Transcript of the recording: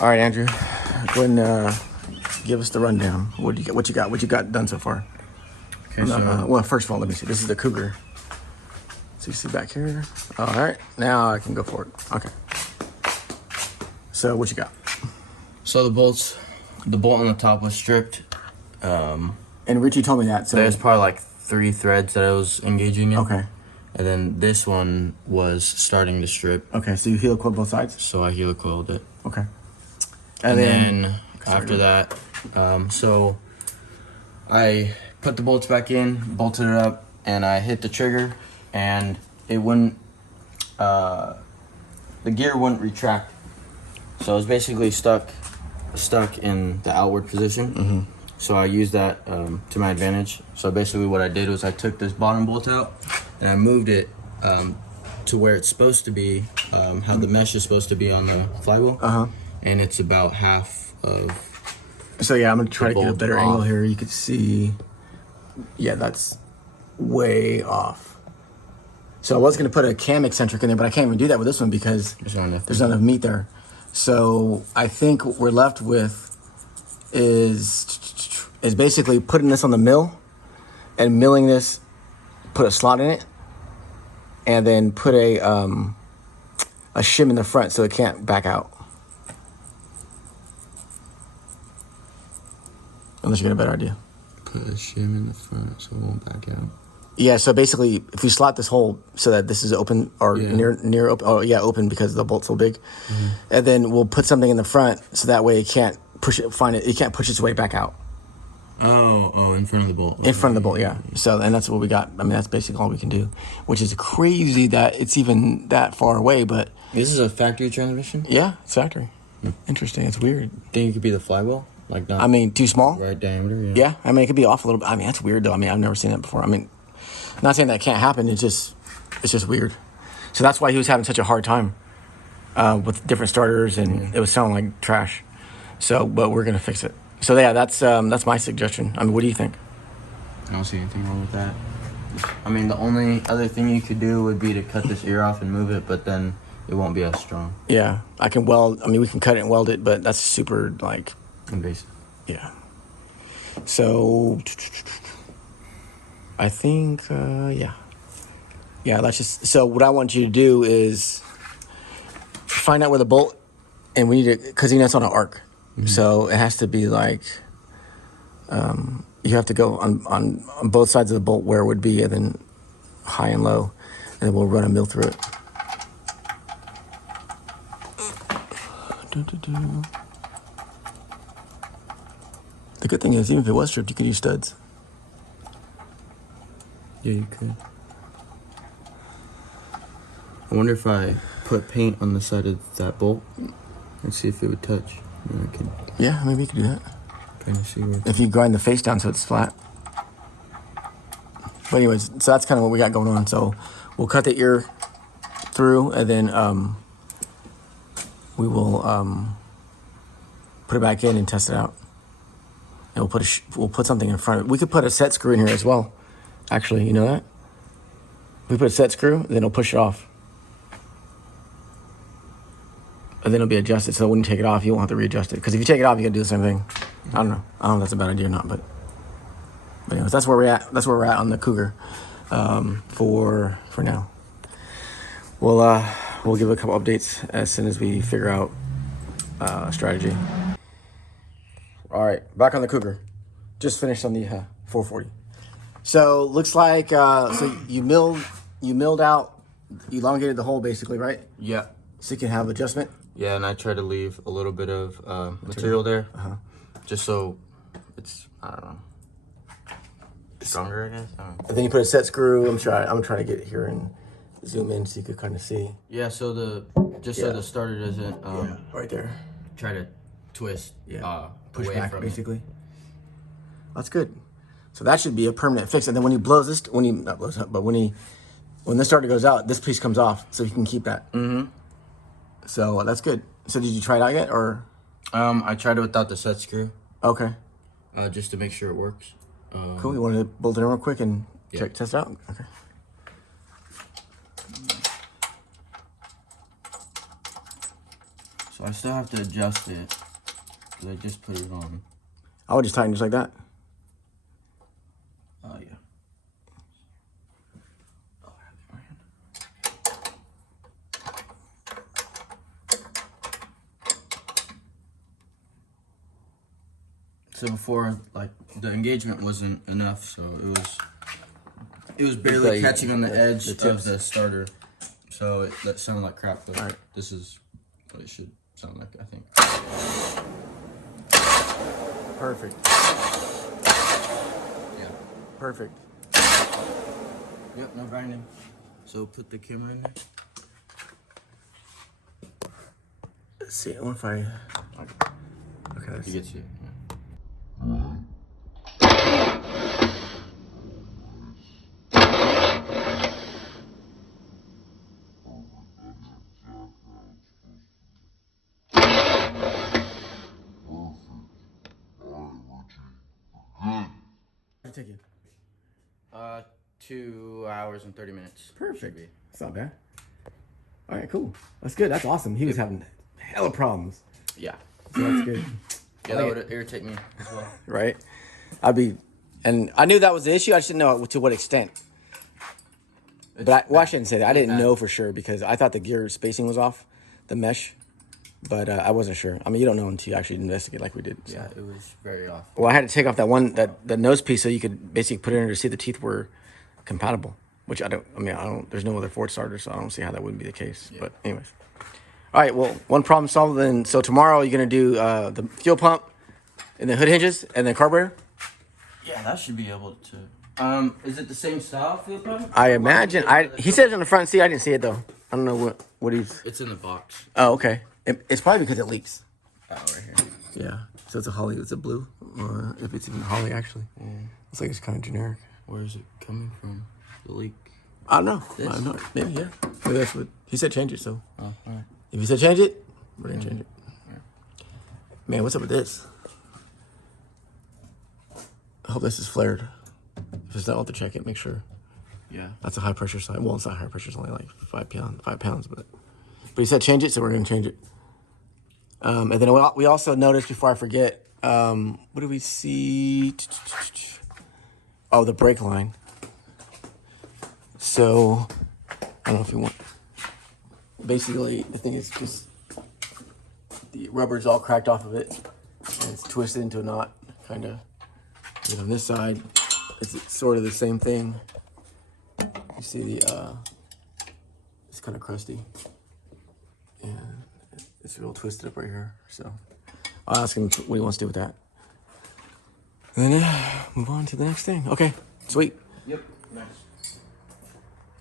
All right, Andrew, go ahead and give us the rundown. What do you get? What you got? What you got done so far? Okay, so well, first of all, let me see. This is the Cougar. So you see back here. All right, now I can go for it. Okay. So what you got? So the bolt on the top was stripped. And Richie told me that. So there's probably like 3 threads that I was engaging in. Okay. And then this one was starting to strip. Okay, so you helicoiled both sides? So I helicoiled it. Okay. And then after that, so I put the bolts back in, bolted it up, and I hit the trigger, and it wouldn't, the gear wouldn't retract. So it was basically stuck in the outward position. Mm-hmm. So I used that to my advantage. So basically what I did was I took this bottom bolt out and I moved it to where it's supposed to be, how the mesh is supposed to be on the flywheel. Uh-huh. And it's about half of. So yeah, I'm gonna try to get a better angle here. You can see, yeah, that's way off. So I was gonna put a cam eccentric in there, but I can't even do that with this one because there's not enough meat there. So I think what we're left with is basically putting this on the mill and milling this, put a slot in it, and then put a shim in the front so it can't back out. Unless you get a better idea. Put a shim in the front so it won't back out. Yeah, so basically, if we slot this hole so that this is open or near open, open because the bolt's so big, and then we'll put something in the front so that way it can't push it. It can't push its way back out. Oh, in front of the bolt. Okay. In front of the bolt, yeah. So, and that's what we got. I mean, that's basically all we can do, which is crazy that it's even that far away. But this is a factory transmission. Yeah, it's factory. Interesting. It's weird. Think it could be the flywheel? Like not. I mean, too small. Right diameter. Yeah. Yeah. I mean, it could be off a little bit. I mean, that's weird though. I mean, I've never seen that before. I mean, not saying that can't happen. It's just weird. So that's why he was having such a hard time with different starters, and it was sounding like trash. So, but we're gonna fix it. So yeah, that's my suggestion. I mean, what do you think? I don't see anything wrong with that. I mean, the only other thing you could do would be to cut this ear off and move it, but then it won't be as strong. Yeah, I can weld. I mean, we can cut it and weld it, but that's super like invasive. Yeah. So I think yeah. That's just. So what I want you to do is find out where the bolt, and we need to, because it's on an arc. So it has to be like, you have to go on both sides of the bolt where it would be, and then high and low, and we'll run a mill through it. The good thing is, even if it was stripped, you could use studs. Yeah, you could. I wonder if I put paint on the side of that bolt and see if it would touch. Yeah, maybe you could do that. Kind of see where. If you grind the face down so it's flat. But anyways, so that's kind of what we got going on. So we'll cut the ear through, and then we will put it back in and test it out. And we'll put something in front of it. We could put a set screw in here as well. Actually, you know that? If we put a set screw, then it'll push it off. And then it'll be adjusted, so when you take it off, you won't have to readjust it. Because if you take it off, you gotta do the same thing. I don't know if that's a bad idea or not, but anyways, that's where we're at. That's where we're at on the Cougar for now. We'll give a couple updates as soon as we figure out strategy. All right, back on the Cougar. Just finished on the 440. So looks like so you milled out, elongated the hole basically, right? Yeah. So you can have adjustment. Yeah, and I try to leave a little bit of material there, just so it's, I don't know, stronger, I guess. And then you put a set screw. I'm trying to get it here and zoom in so you could kind of see. Yeah, so so the starter doesn't right there. Try to twist. Push away back from basically. It. That's good. So that should be a permanent fix. And then when he blows this, not blows up, but when this starter goes out, this piece comes off, so you can keep that. So that's good. So did you try it out yet, or? I tried it without the set screw. Okay. Just to make sure it works. Cool. You want to bolt it in real quick and test it out? Okay. So I still have to adjust it. Because I just put it on. I would just tighten just like that. Oh, yeah. So before, like, the engagement wasn't enough, so it was barely catching on the edge of the starter. So that sounded like crap, but right. This is what it should sound like, I think. Perfect. Yeah. Perfect. Yep, no grinding. So put the camera in there. Let's see, I wonder if I... Okay, you get to it. Yeah. It'll take you 2 hours and 30 minutes. Perfect. That's not bad. All right, cool. That's good. That's awesome. He was having hella problems. Yeah. So that's good. Yeah, that would irritate me as well. Right? And I knew that was the issue. I just didn't know to what extent. But I shouldn't say that. I didn't know for sure because I thought the gear spacing was off, the mesh. But I wasn't sure. I mean, you don't know until you actually investigate like we did. So. Yeah, it was very off. Well, I had to take off the nose piece so you could basically put it in to see the teeth were compatible. Which I don't. There's no other Ford starter, so I don't see how that wouldn't be the case. Yeah. But anyways, all right. Well, one problem solved. Then so tomorrow you're gonna do the fuel pump, and the hood hinges, and the carburetor. Yeah, that should be able to. Is it the same style fuel pump? I imagine. He said it's in the front seat. I didn't see it though. I don't know what he's. It's in the box. Oh, okay. It's probably because it leaks. Oh, right here. Yeah. So it's a Holly. It's a blue, or if it's even Holly actually. Looks like it's kind of generic. Where is it coming from? The leak. I don't know. I don't know. Maybe yeah. Maybe that's what he said. Change it. So. Oh, all right. If he said change it, we're gonna change it. Yeah. Man, what's up with this? I hope this is flared. If it's not, I'll have to check it. Make sure. Yeah. That's a high pressure sign. Well, it's not high pressure. It's only like 5 pounds, but he said change it, so we're gonna change it. And then we also noticed, before I forget, what do we see? Oh, the brake line. So, I don't know if you want. Basically, the thing is just the rubber's all cracked off of it, and it's twisted into a knot, kind of. And on this side, it's sort of the same thing. You see it's kind of crusty. And it's real twisted up right here. So I'll ask him what he wants to do with that. And then move on to the next thing. Okay, sweet. Yep, nice.